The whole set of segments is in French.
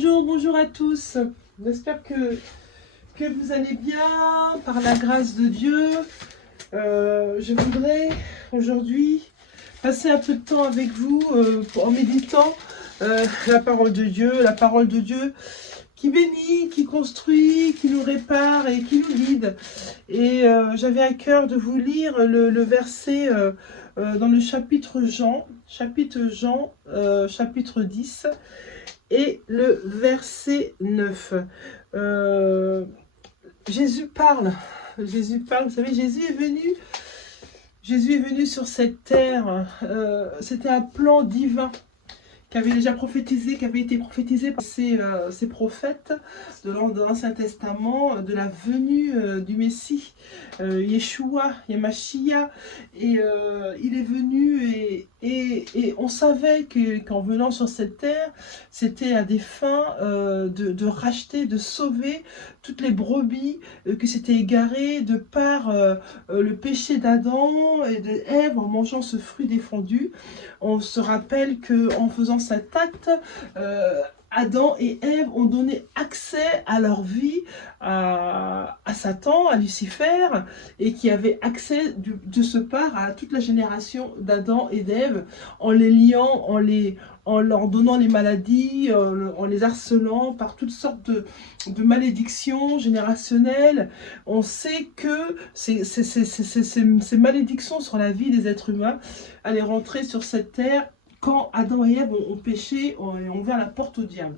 Bonjour, bonjour à tous. J'espère que vous allez bien, par la grâce de Dieu. Je voudrais aujourd'hui passer un peu de temps avec vous en méditant la parole de Dieu qui bénit, qui construit, qui nous répare et qui nous guide. Et j'avais à cœur de vous lire le verset dans le chapitre Jean, chapitre 10. Et le verset 9. Jésus parle, vous savez, Jésus est venu sur cette terre. C'était un plan divin qui avait été prophétisé par ces prophètes de l'Ancien Testament, de la venue du Messie, Yeshua, Yamashia, et il est venu et on savait qu'en venant sur cette terre, c'était à des fins de racheter, de sauver toutes les brebis que s'étaient égarées de par le péché d'Adam et d'Ève en mangeant ce fruit défendu. On se rappelle qu'en faisant cet acte, Adam et Ève ont donné accès à leur vie à Satan, à Lucifer, et qui avait accès de ce part à toute la génération d'Adam et d'Ève, en les liant, en leur donnant les maladies, en les harcelant par toutes sortes de malédictions générationnelles. On sait que ces malédictions sur la vie des êtres humains allaient rentrer sur cette terre quand Adam et Ève ont péché et ont ouvert la porte au diable.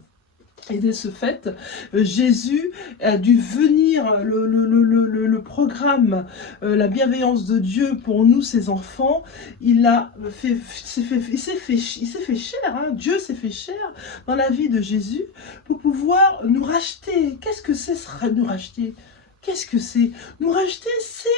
Et de ce fait, Jésus a dû venir, le programme, la bienveillance de Dieu pour nous, ses enfants, il s'est fait chair, hein, Dieu s'est fait chair dans la vie de Jésus pour pouvoir nous racheter. Qu'est-ce que c'est nous racheter ? Qu'est-ce que c'est ? Nous racheter, c'est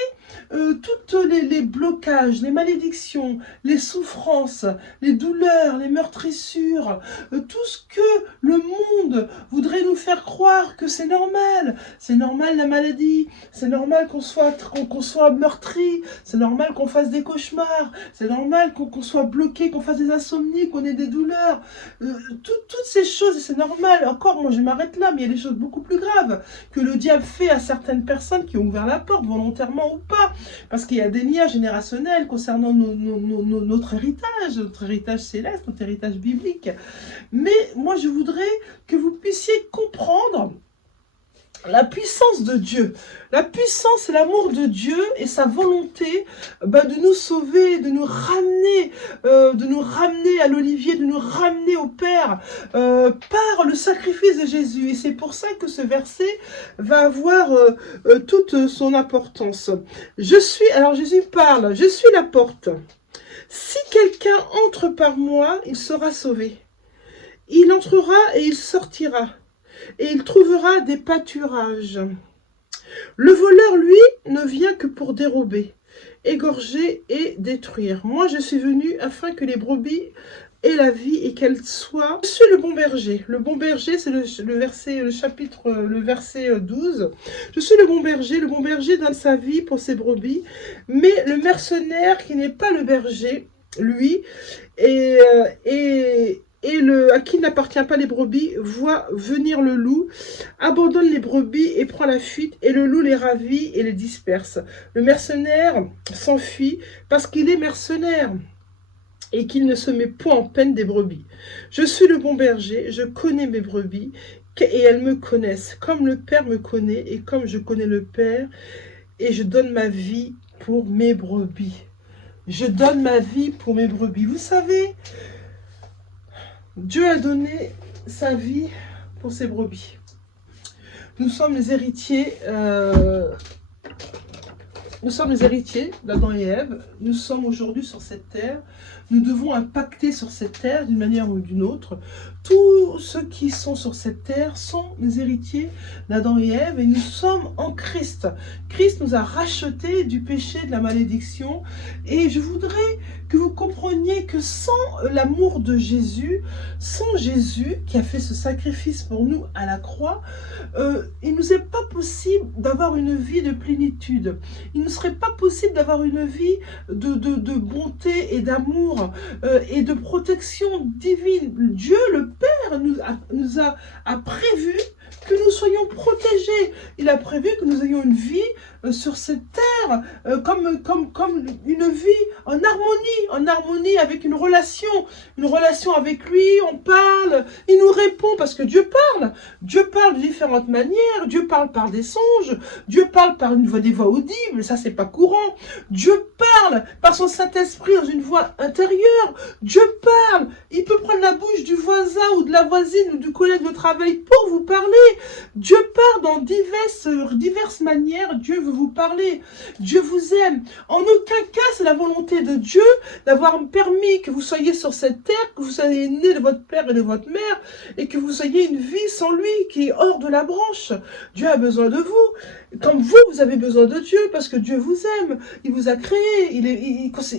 tous les blocages, les malédictions, les souffrances, les douleurs, les meurtrissures, tout ce que le monde voudrait nous faire croire que c'est normal. C'est normal la maladie, c'est normal qu'on soit meurtri, c'est normal qu'on fasse des cauchemars, c'est normal qu'on soit bloqué, qu'on fasse des insomnies, qu'on ait des douleurs. Toutes ces choses, c'est normal. Encore, moi je m'arrête là, mais il y a des choses beaucoup plus graves que le diable fait à certaines personnes qui ont ouvert la porte, volontairement ou pas, parce qu'il y a des liens générationnels concernant notre héritage céleste, notre héritage biblique. Mais moi je voudrais que vous puissiez comprendre la puissance de Dieu, la puissance et l'amour de Dieu et sa volonté de nous sauver, de nous ramener à l'olivier, de nous ramener au Père par le sacrifice de Jésus. Et c'est pour ça que ce verset va avoir toute son importance. Alors Jésus parle, je suis la porte. Si quelqu'un entre par moi, il sera sauvé. Il entrera et il sortira. Et il trouvera des pâturages. Le voleur, lui, ne vient que pour dérober, égorger et détruire. Moi, je suis venu afin que les brebis aient la vie et qu'elles soient... Je suis le bon berger. Le bon berger, c'est le verset 12. Je suis le bon berger donne sa vie pour ses brebis, mais le mercenaire qui n'est pas le berger, lui, à qui n'appartient pas les brebis, voit venir le loup, abandonne les brebis et prend la fuite, et le loup les ravit et les disperse. Le mercenaire s'enfuit parce qu'il est mercenaire et qu'il ne se met point en peine des brebis. Je suis le bon berger, je connais mes brebis, et elles me connaissent, comme le Père me connaît, et comme je connais le Père, et je donne ma vie pour mes brebis. Je donne ma vie pour mes brebis. Vous savez, Dieu a donné sa vie pour ses brebis. Nous sommes les héritiers d'Adam et Ève. Nous sommes aujourd'hui sur cette terre. Nous devons impacter sur cette terre d'une manière ou d'une autre. Tous ceux qui sont sur cette terre sont les héritiers d'Adam et Ève et nous sommes en Christ. Christ nous a rachetés du péché, de la malédiction. Et je voudrais que vous compreniez que sans l'amour de Jésus, sans Jésus qui a fait ce sacrifice pour nous à la croix, il ne nous est pas possible d'avoir une vie de plénitude. Il ne serait pas possible d'avoir une vie de bonté et d'amour et de protection divine. Dieu, le Père, Père a prévu que nous soyons protégés. Il a prévu que nous ayons une vie sur cette terre, comme une vie en harmonie avec une relation avec lui. On parle, il nous répond parce que Dieu parle de différentes manières. Dieu parle par des songes, Dieu parle par des voix audibles, ça c'est pas courant. Dieu parle par son Saint-Esprit dans une voix intérieure. Dieu parle, il peut prendre la bouche du voisin ou de la voisine ou du collègue de travail pour vous parler. Dieu parle dans diverses manières. Dieu veut vous parler. Dieu vous aime. En aucun cas, c'est la volonté de Dieu d'avoir permis que vous soyez sur cette terre, que vous soyez né de votre père et de votre mère, et que vous ayez une vie sans lui qui est hors de la branche. Dieu a besoin de vous. Comme vous avez besoin de Dieu, parce que Dieu vous aime. Il vous a créé.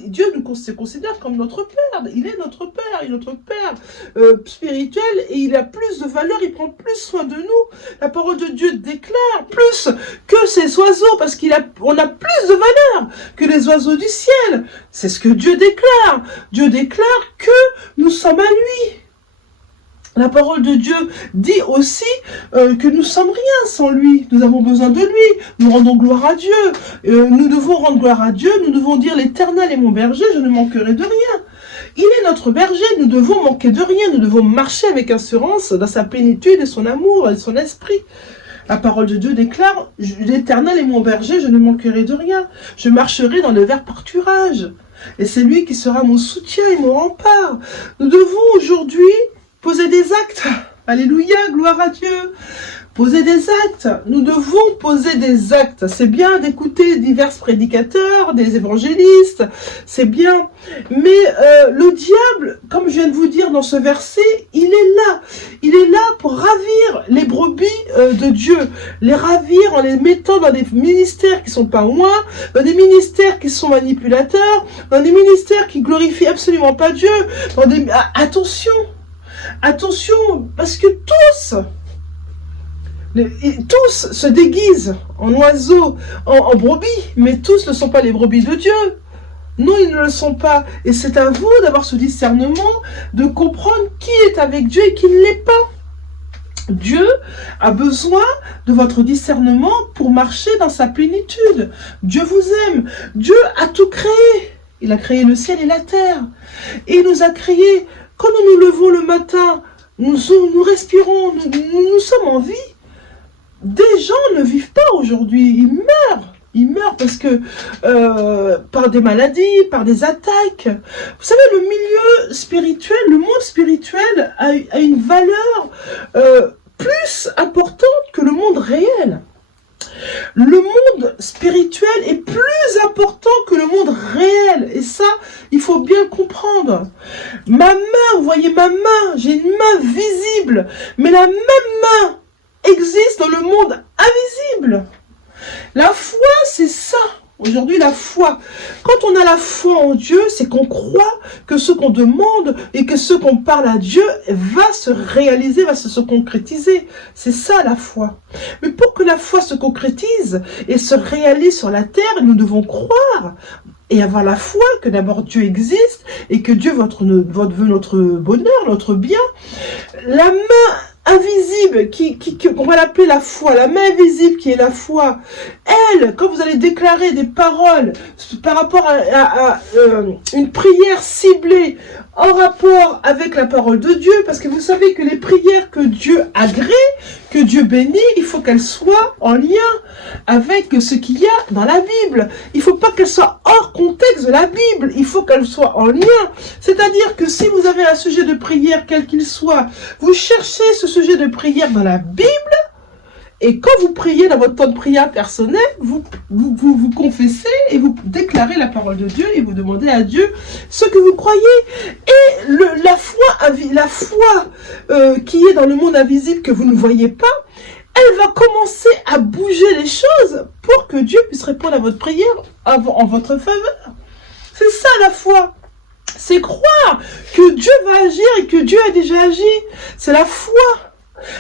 Dieu se considère comme notre Père. Il est notre Père. Il est notre Père spirituel, et il a plus de valeur. Il prend plus soin de nous. La parole de Dieu déclare plus que ces oiseaux, parce on a plus de valeur que les oiseaux du ciel. C'est ce que Dieu déclare. Dieu déclare que nous sommes à lui. La parole de Dieu dit aussi que nous sommes rien sans lui. Nous avons besoin de lui. Nous rendons gloire à Dieu. Nous devons rendre gloire à Dieu. Nous devons dire: l'Éternel est mon berger, je ne manquerai de rien. Il est notre berger, nous devons manquer de rien. Nous devons marcher avec assurance dans sa plénitude et son amour et son esprit. La parole de Dieu déclare: l'Éternel est mon berger, je ne manquerai de rien. Je marcherai dans le vert pâturage. Et c'est lui qui sera mon soutien et mon rempart. Nous devons aujourd'hui poser des actes. Alléluia, gloire à Dieu. Poser des actes. Nous devons poser des actes. C'est bien d'écouter divers prédicateurs, des évangélistes. C'est bien. Mais le diable, comme je viens de vous dire dans ce verset, il est là. Il est là pour ravir les brebis de Dieu. Les ravir en les mettant dans des ministères qui sont pas loin, dans des ministères qui sont manipulateurs, dans des ministères qui glorifient absolument pas Dieu. Attention, parce que tous se déguisent en oiseaux, en brebis, mais tous ne sont pas les brebis de Dieu. Non, ils ne le sont pas. Et c'est à vous d'avoir ce discernement, de comprendre qui est avec Dieu et qui ne l'est pas. Dieu a besoin de votre discernement pour marcher dans sa plénitude. Dieu vous aime. Dieu a tout créé. Il a créé le ciel et la terre. Et il nous a créés. Quand nous nous levons le matin, nous respirons, nous sommes en vie. Des gens ne vivent pas aujourd'hui, ils meurent parce que par des maladies, par des attaques. Vous savez, le milieu spirituel, le monde spirituel a une valeur plus importante que le monde réel. Le monde spirituel est plus important que le monde réel. Et ça, il faut bien comprendre. Ma main, vous voyez ma main, j'ai une main visible. Mais la même main existe dans le monde invisible. La foi, c'est ça. Aujourd'hui, la foi. Quand on a la foi en Dieu, c'est qu'on croit que ce qu'on demande et que ce qu'on parle à Dieu va se réaliser, va se concrétiser. C'est ça la foi. Mais pour que la foi se concrétise et se réalise sur la terre, nous devons croire et avoir la foi que d'abord Dieu existe et que Dieu veut notre bonheur, notre bien. La main invisible, qu'on va l'appeler la foi, la main invisible qui est la foi, elle, quand vous allez déclarer des paroles par rapport à une prière ciblée en rapport avec la parole de Dieu, parce que vous savez que les prières que Dieu agrée, que Dieu bénit, il faut qu'elles soient en lien avec ce qu'il y a dans la Bible. Il ne faut pas qu'elles soient hors contexte de la Bible, il faut qu'elles soient en lien. C'est-à-dire que si vous avez un sujet de prière, quel qu'il soit, vous cherchez ce sujet de prière dans la Bible, et quand vous priez dans votre temps de prière personnel, vous confessez et vous déclarez la parole de Dieu et vous demandez à Dieu ce que vous croyez. Et la foi qui est dans le monde invisible que vous ne voyez pas, elle va commencer à bouger les choses pour que Dieu puisse répondre à votre prière en votre faveur. C'est ça la foi. C'est croire que Dieu va agir et que Dieu a déjà agi. C'est la foi.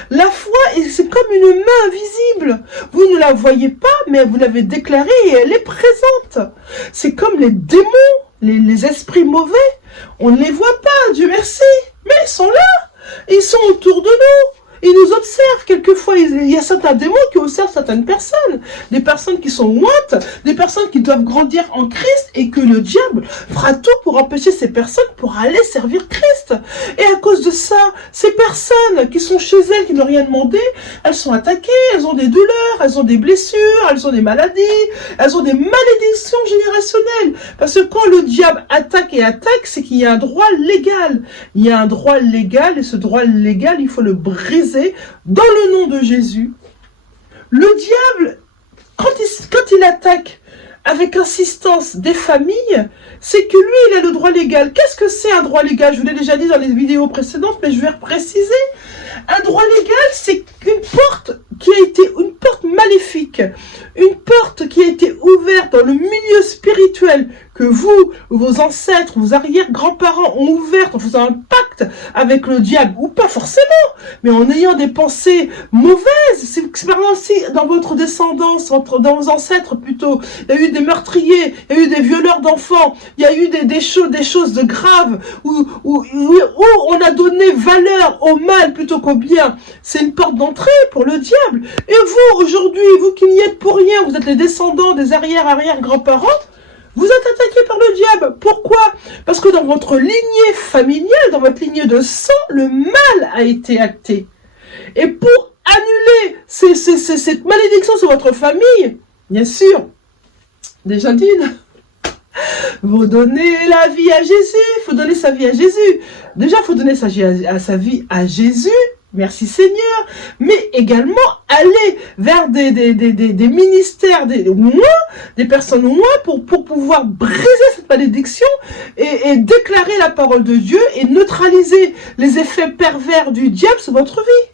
La foi, c'est comme une main invisible. Vous ne la voyez pas, mais vous l'avez déclarée et elle est présente. C'est comme les démons, les esprits mauvais. On ne les voit pas, Dieu merci, mais ils sont là. Ils sont autour de nous. Ils nous observent. Quelquefois, il y a certains démons qui observent certaines personnes. Des personnes qui sont moites, des personnes qui doivent grandir en Christ et que le diable fera tout pour empêcher ces personnes pour aller servir Christ. Et à cause de ça, ces personnes qui sont chez elles, qui n'ont rien demandé, elles sont attaquées, elles ont des douleurs, elles ont des blessures, elles ont des maladies, elles ont des malédictions générationnelles. Parce que quand le diable attaque, c'est qu'il y a un droit légal. Il y a un droit légal et ce droit légal, il faut le briser dans le nom de Jésus. Le diable, quand il attaque avec insistance des familles, c'est que lui, il a le droit légal. Qu'est-ce que c'est un droit légal? Je vous l'ai déjà dit dans les vidéos précédentes, mais je vais repréciser. Un droit légal, c'est une porte qui a été une porte maléfique, une porte qui a été ouverte dans le milieu spirituel que vous, vos ancêtres, vos arrière-grands-parents ont ouverte en faisant un pacte avec le diable, ou pas forcément, mais en ayant des pensées mauvaises. C'est par exemple si dans votre descendance, dans vos ancêtres plutôt, il y a eu des meurtriers, il y a eu des violeurs d'enfants, il y a eu des choses de graves, où on a donné valeur au mal plutôt qu'au bien. C'est une porte d'entrée pour le diable. Et vous, aujourd'hui, vous qui n'y êtes pour rien, vous êtes les descendants des arrière-grands-parents, vous êtes attaqués par le diable. Pourquoi? Parce que dans votre lignée familiale, dans votre lignée de sang, le mal a été acté. Et pour annuler cette malédiction sur votre famille, bien sûr, déjà d'une, vous donnez la vie à Jésus, il faut donner sa vie à Jésus. Déjà, il faut donner sa vie à Jésus, merci Seigneur, mais également aller vers des ministères, des personnes moins pour pouvoir briser cette malédiction et déclarer la parole de Dieu et neutraliser les effets pervers du diable sur votre vie.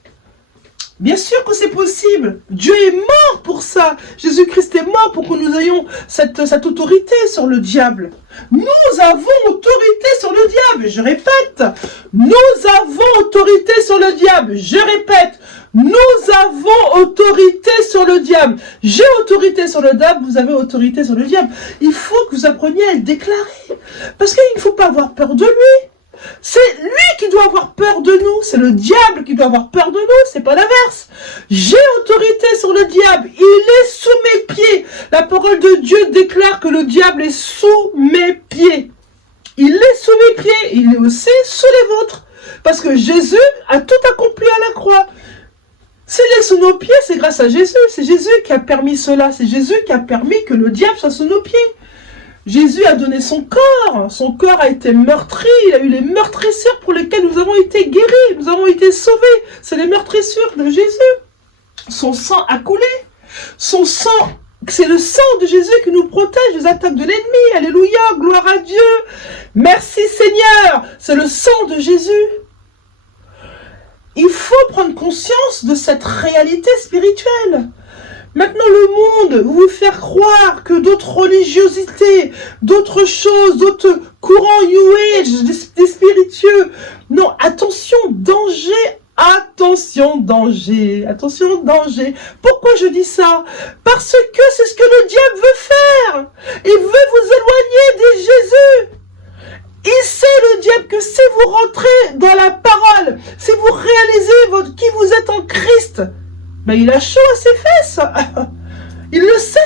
Bien sûr que c'est possible. Dieu est mort pour ça. Jésus-Christ est mort pour que nous ayons cette autorité sur le diable. Nous avons autorité sur le diable. Je répète. Nous avons autorité sur le diable. Je répète. Nous avons autorité sur le diable. J'ai autorité sur le diable. Vous avez autorité sur le diable. Il faut que vous appreniez à le déclarer. Parce qu'il ne faut pas avoir peur de lui. C'est lui qui doit avoir peur de nous, c'est le diable qui doit avoir peur de nous, c'est pas l'inverse. J'ai autorité sur le diable, il est sous mes pieds. La parole de Dieu déclare que le diable est sous mes pieds. Il est sous mes pieds, il est aussi sous les vôtres. Parce que Jésus a tout accompli à la croix. S'il est sous nos pieds, c'est grâce à Jésus. C'est Jésus qui a permis cela, c'est Jésus qui a permis que le diable soit sous nos pieds. Jésus a donné son corps a été meurtri, il a eu les meurtrissures pour lesquelles nous avons été guéris, nous avons été sauvés. C'est les meurtrissures de Jésus. Son sang a coulé. Son sang, c'est le sang de Jésus qui nous protège des attaques de l'ennemi. Alléluia, gloire à Dieu. Merci Seigneur, c'est le sang de Jésus. Il faut prendre conscience de cette réalité spirituelle. Maintenant, le monde vous faire croire que d'autres religiosités, d'autres choses, d'autres courants New Age, des spiritueux. Non, attention, danger, attention, danger, attention, danger. Pourquoi je dis ça? Parce que c'est ce que le diable veut faire. Il veut vous éloigner de Jésus. Il sait, le diable, que si vous rentrez dans la parole, si vous réalisez qui vous êtes en Christ, ben, il a chaud à ses fesses. Il le sait.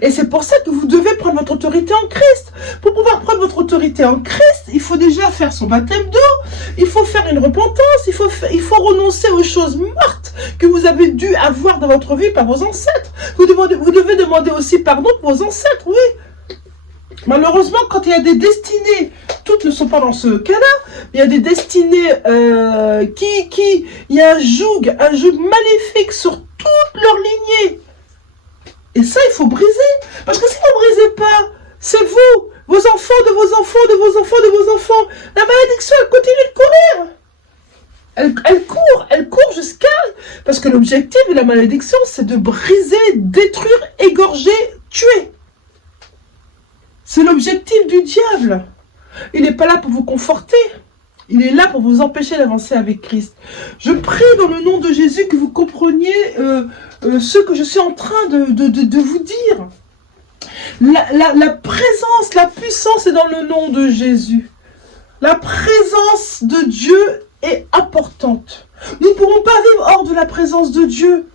Et c'est pour ça que vous devez prendre votre autorité en Christ. Pour pouvoir prendre votre autorité en Christ, il faut déjà faire son baptême d'eau. Il faut faire une repentance. Il faut renoncer aux choses mortes que vous avez dû avoir dans votre vie par vos ancêtres. Vous devez demander aussi pardon pour vos ancêtres, oui. Malheureusement, quand il y a des destinées, toutes ne sont pas dans ce cas-là, il y a des destinées il y a un joug maléfique sur toute leur lignée. Et ça, il faut briser. Parce que si vous ne brisez pas, c'est vous, vos enfants, de vos enfants, de vos enfants, de vos enfants. La malédiction, elle continue de courir. Elle court jusqu'à... Parce que l'objectif de la malédiction, c'est de briser, détruire, égorger, tuer. C'est l'objectif du diable. Il n'est pas là pour vous conforter. Il est là pour vous empêcher d'avancer avec Christ. Je prie dans le nom de Jésus que vous compreniez ce que je suis en train de vous dire. La présence, la puissance est dans le nom de Jésus. La présence de Dieu est importante. Nous ne pourrons pas vivre hors de la présence de Dieu.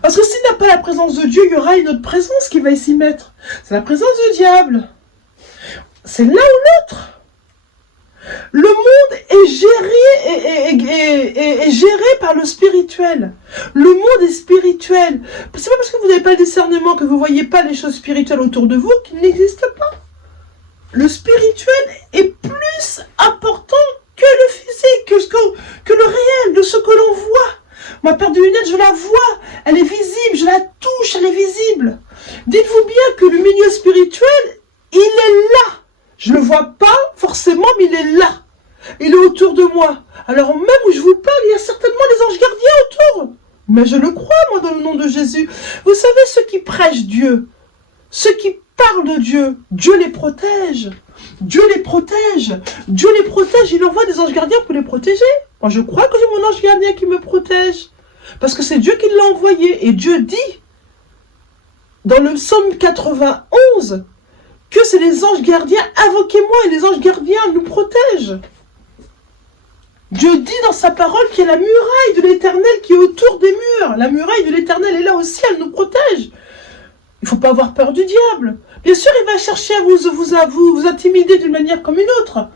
Parce que s'il n'y a pas la présence de Dieu, il y aura une autre présence qui va s'y mettre. C'est la présence du diable. C'est l'un ou l'autre. Le monde est géré par le spirituel. Le monde est spirituel. C'est pas parce que vous n'avez pas le discernement que vous ne voyez pas les choses spirituelles autour de vous qu'il n'existe pas. Le spirituel est plus important que le physique, que le réel, de ce que l'on voit. Ma paire de lunettes, je la vois, elle est visible, je la touche, elle est visible. Dites-vous bien que le milieu spirituel, il est là. Je ne le vois pas forcément, mais il est là. Il est autour de moi. Alors même où je vous parle, il y a certainement des anges gardiens autour. Mais je le crois, moi, dans le nom de Jésus. Vous savez, ceux qui prêchent Dieu, ceux qui parlent de Dieu, Dieu les protège. Dieu les protège. Dieu les protège. Il envoie des anges gardiens pour les protéger. Moi, je crois que j'ai mon ange gardien qui me protège. Parce que c'est Dieu qui l'a envoyé. Et Dieu dit, dans le psaume 91, que c'est les anges gardiens, invoquez-moi, et les anges gardiens nous protègent. Dieu dit dans sa parole qu'il y a la muraille de l'Éternel qui est autour des murs. La muraille de l'Éternel est là aussi, elle nous protège. Il ne faut pas avoir peur du diable. Bien sûr, il va chercher à vous intimider d'une manière comme une autre.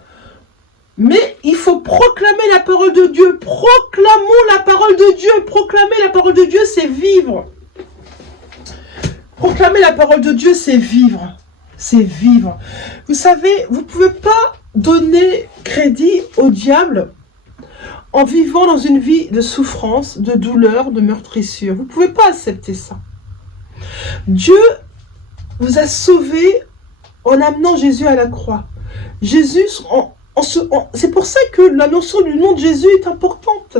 Mais il faut proclamer la parole de Dieu. Proclamons la parole de Dieu. Proclamer la parole de Dieu, c'est vivre. Proclamer la parole de Dieu, c'est vivre. C'est vivre. Vous savez, vous ne pouvez pas donner crédit au diable en vivant dans une vie de souffrance, de douleur, de meurtrissure. Vous ne pouvez pas accepter ça. Dieu vous a sauvé en amenant Jésus à la croix. Jésus, c'est pour ça que la notion du nom de Jésus est importante.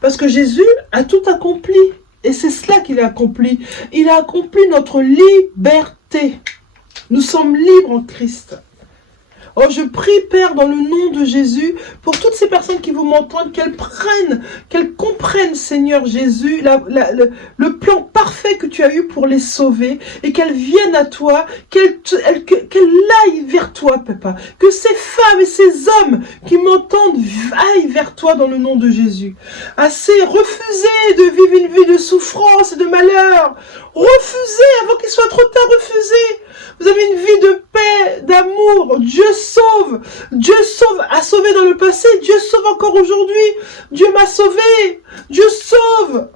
Parce que Jésus a tout accompli. Et c'est cela qu'il a accompli. Il a accompli notre liberté. Nous sommes libres en Christ. Oh, je prie, Père, dans le nom de Jésus, pour toutes ces personnes qui vous m'entendent, qu'elles comprennent, Seigneur Jésus, le plan parfait que tu as eu pour les sauver, et qu'elles viennent à toi, qu'elles aillent vers toi, Papa. Que ces femmes et ces hommes qui m'entendent aillent vers toi dans le nom de Jésus. Assez refusez de vivre une vie de souffrance et de malheur. Refusez avant qu'il soit trop tard, refusez. Vous avez une vie de paix, d'amour. Dieu sauve. Dieu sauve, a sauvé dans le passé. Dieu sauve encore aujourd'hui. Dieu m'a sauvé. Dieu sauve.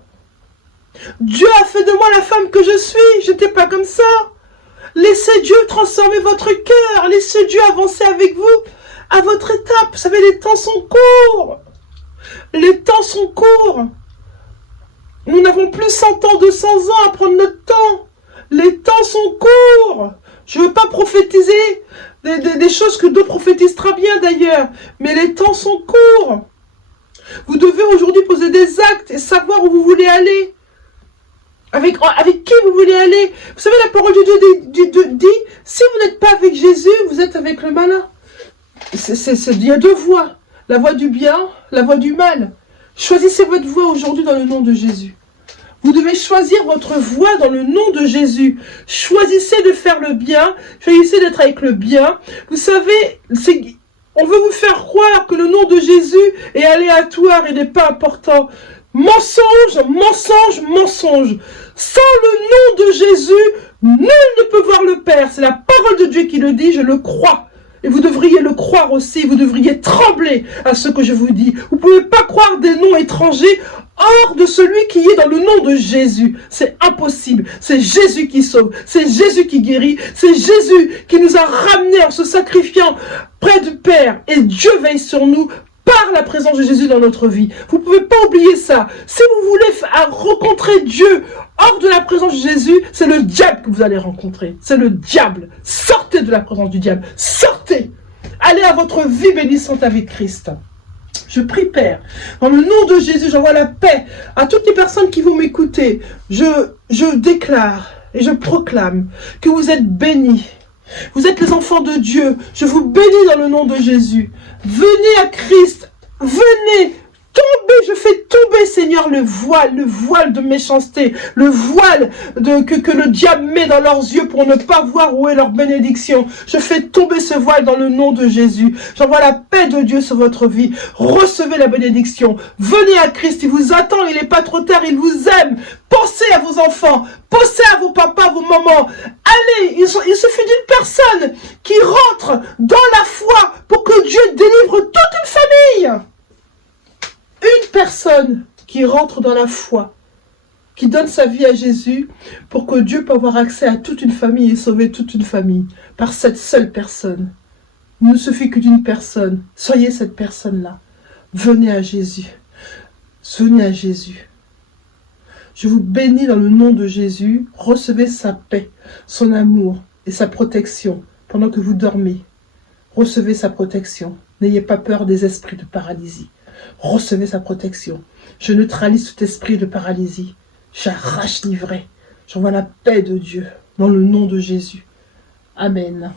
Dieu a fait de moi la femme que je suis. Je n'étais pas comme ça. Laissez Dieu transformer votre cœur. Laissez Dieu avancer avec vous à votre étape. Vous savez, les temps sont courts. Les temps sont courts. Nous n'avons plus 100 ans, 200 ans à prendre notre temps. Les temps sont courts. Je ne veux pas prophétiser des choses que d'autres prophétisent très bien d'ailleurs. Mais les temps sont courts. Vous devez aujourd'hui poser des actes et savoir où vous voulez aller. Avec qui vous voulez aller. Vous savez, la parole de Dieu dit, si vous n'êtes pas avec Jésus, vous êtes avec le malin. Il y a deux voies. La voie du bien, la voie du mal. Choisissez votre voie aujourd'hui dans le nom de Jésus. Vous devez choisir votre voie dans le nom de Jésus. Choisissez de faire le bien. Choisissez d'être avec le bien. Vous savez, on veut vous faire croire que le nom de Jésus est aléatoire et n'est pas important. Mensonge, mensonge, mensonge. Sans le nom de Jésus, nul ne peut voir le Père. C'est la parole de Dieu qui le dit, je le crois. Et vous devriez le croire aussi, vous devriez trembler à ce que je vous dis. Vous ne pouvez pas croire des noms étrangers hors de celui qui est dans le nom de Jésus. C'est impossible. C'est Jésus qui sauve, c'est Jésus qui guérit, c'est Jésus qui nous a ramenés en se sacrifiant près du Père. Et Dieu veille sur nous par la présence de Jésus dans notre vie. Vous ne pouvez pas oublier ça. Si vous voulez rencontrer Dieu hors de la présence de Jésus, c'est le diable que vous allez rencontrer. C'est le diable. Sortez de la présence du diable. Sortez. Allez à votre vie bénissante avec Christ. Je prie, Père, dans le nom de Jésus, j'envoie la paix à toutes les personnes qui vont m'écouter. Je déclare et je proclame que vous êtes bénis. Vous êtes les enfants de Dieu. Je vous bénis dans le nom de Jésus. Venez à Christ. Venez. Tombez. Je fais tomber, Seigneur. Seigneur, le voile de méchanceté, le voile que le diable met dans leurs yeux pour ne pas voir où est leur bénédiction. Je fais tomber ce voile dans le nom de Jésus. J'envoie la paix de Dieu sur votre vie. Recevez la bénédiction. Venez à Christ, il vous attend, il n'est pas trop tard, il vous aime. Pensez à vos enfants, pensez à vos papas, vos mamans. Allez, il suffit d'une personne qui rentre dans la foi pour que Dieu délivre toute une famille. Une personne qui rentre dans la foi, qui donne sa vie à Jésus pour que Dieu puisse avoir accès à toute une famille et sauver toute une famille par cette seule personne. Il ne suffit que d'une personne. Soyez cette personne-là. Venez à Jésus. Venez à Jésus. Je vous bénis dans le nom de Jésus. Recevez sa paix, son amour et sa protection pendant que vous dormez. Recevez sa protection. N'ayez pas peur des esprits de paralysie. Recevez sa protection. Je neutralise tout esprit de paralysie. J'arrache l'ivraie. J'envoie la paix de Dieu dans le nom de Jésus. Amen.